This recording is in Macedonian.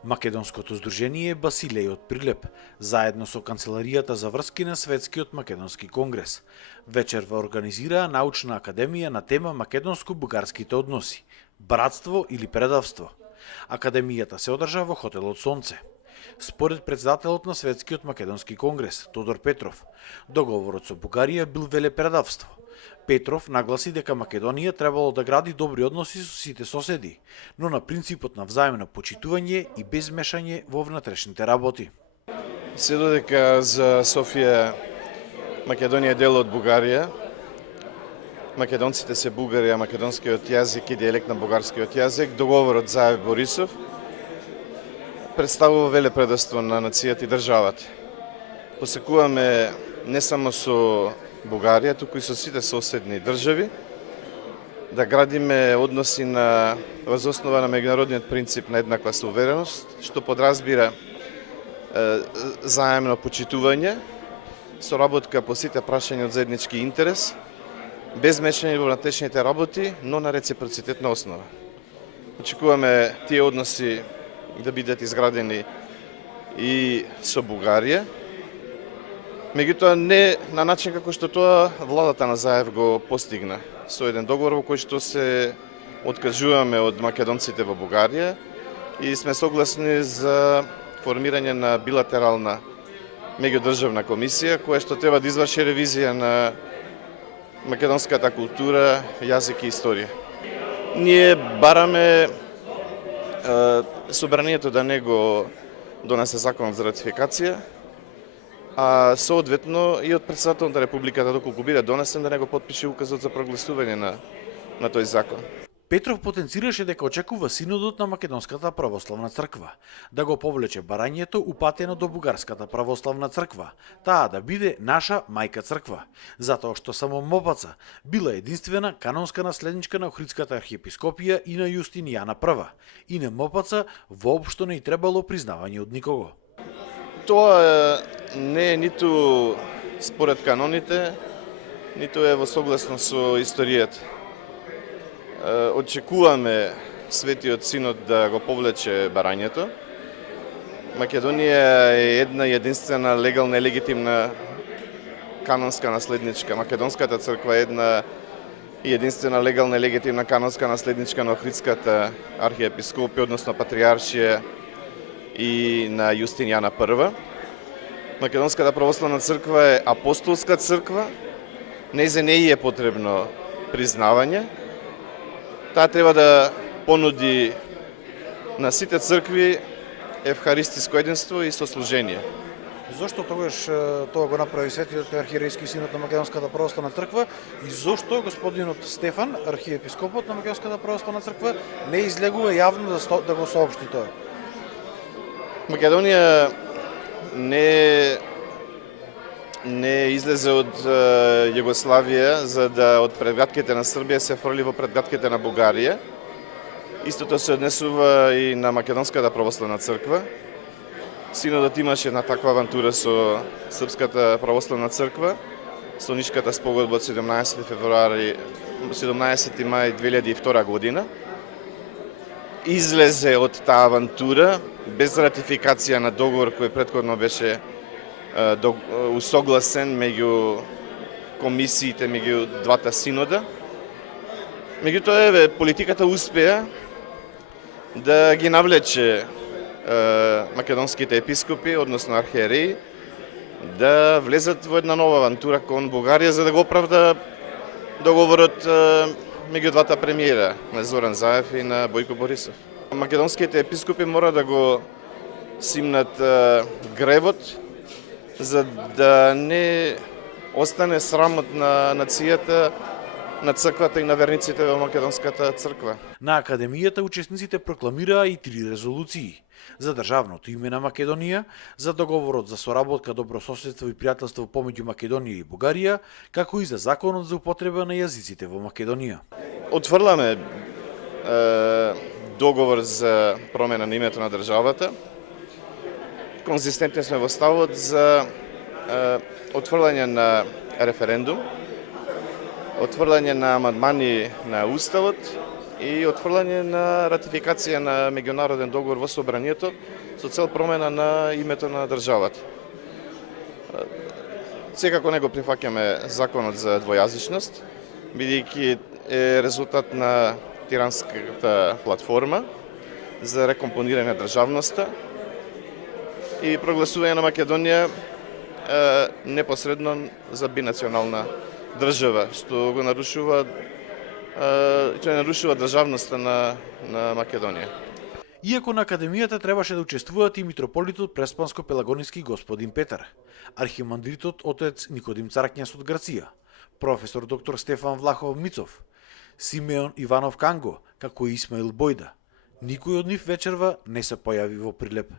Македонското здружение Басилеј од Прилеп, заедно со Канцеларијата за врски на Светскиот македонски конгрес, вечерва организираа научна академија на тема македонско-бугарските односи, братство или предавство. Академијата се одржа во хотелот Сонце. Според председателот на Светскиот македонски конгрес, Тодор Петров, договорот со Бугарија бил велепредавство. Петров нагласи дека Македонија требало да гради добри односи со сите соседи, но на принципот на взаимно почитување и без мешање во внатрешните работи. Се додека за Софија Македонија е дел од Бугарија, македонците се бугари, а македонскиот јазик и дијалект на бугарскиот јазик, договорот Заев Борисов представува велепредавство на нацијата и државата. Посекуваме не само со Бугарија, туку и со сите соседни држави, да градиме односи на возоснова на меѓународниот принцип на еднаква сувереност, што подразбира заемно почитување, соработка по сите прашања од заеднички интерес, без мешање во внатрешните работи, но на реципроцитетна основа. Очекуваме тие односи да бидат изградени и со Бугарија, меѓутоа не на начин како што тоа владата на Заев го постигна, со еден договор во кој што се откажуваме од македонците во Бугарија и сме согласни за формирање на билатерална меѓудржавна комисија која што треба да изврши ревизија на македонската култура, јазик и историја. Ние бараме собранието да не го донесе законот за ратификација, а соодветно и од председателот на Републиката, доколку биде донесен, да не го потпише указот за прогласување на тој закон. Петров потенцираше дека очекува синодот на Македонската православна црква да го повлече барањето упатено до Бугарската православна црква, таа да биде наша мајка црква, затоа што само Мопаца била единствена канонска наследничка на Охридската архиепископија и на Јустинијана I, и на Мопаца воопшто не й требало признавање од никого. Тоа не е ниту според каноните, ниту е во согласност со историјата. Очекуваме Светиот Синод да го повлече барањето. Македонија е една единствена легална и легитимна канонска наследничка. Македонската црква е една единствена легална и легитимна канонска наследничка на Охридската архиепископија, односно патриаршија и на Јустинијана I. Македонската православна црква е апостолска црква, нејзе не е потребно признавање. Таа треба да понуди на сите цркви евхаристиско единство и сослужение. Зошто тогаш тоа го направи Светиот архиерејски синод на Македонската православна црква и зошто господинот Стефан, архиепископот на Македонската православна црква, не излегува јавно да го соопшти тоа? Македонија не излезе од Југославија за да од предгатките на Србија се фрли во предгатките на Бугарија. Истото се однесува и на Македонската православна црква. Синодот имаше една таква авантура со Српската православна црква, со Нишката спогодба од 17 мај 2002 година. Излезе од таа авантура без ратификација на договор кој претходно беше усогласен меѓу комисиите, меѓу двата синода. Меѓутоа, политиката успеа да ги навлече македонските епископи, односно архиереи, да влезат во една нова авантура кон Бугарија за да го оправда договорот меѓу двата премиера, на Зоран Заев и на Бојко Борисов. Македонските епископи мора да го симнат гревот за да не остане срамот на нацијата, на црквата и на верниците во Македонската црква. На академијата учесниците прокламираа и 3 резолуции за државното име на Македонија, за договорот за соработка, добрососедство и пријателство помеѓу Македонија и Бугарија, како и за законот за употреба на јазиците во Македонија. Отфрламе договор за промена на името на државата. Конзистентни сме во ставот за отфрлање на референдум, отфрлање на амандмани на Уставот и отфрлање на ратификација на меѓународен договор во собранието со цел промена на името на државата. Секако не го прифаќаме законот за двојазичност, бидејќи е резултат на тиранската платформа за рекомпонирање на државноста и прогласување на Македонија непосредно за бинационална држава, што нарушува државноста на Македонија. Иако на академијата требаше да учествуваат и митрополитот Преспанско-Пелагонински господин Петар, архимандритот отец Никодим Царкњас од Грција, професор доктор Стефан Влахов Мицов, Симеон Иванов Канго, како и Исмаил Бојда. Никој од нив вечерва не се појави во Прилеп.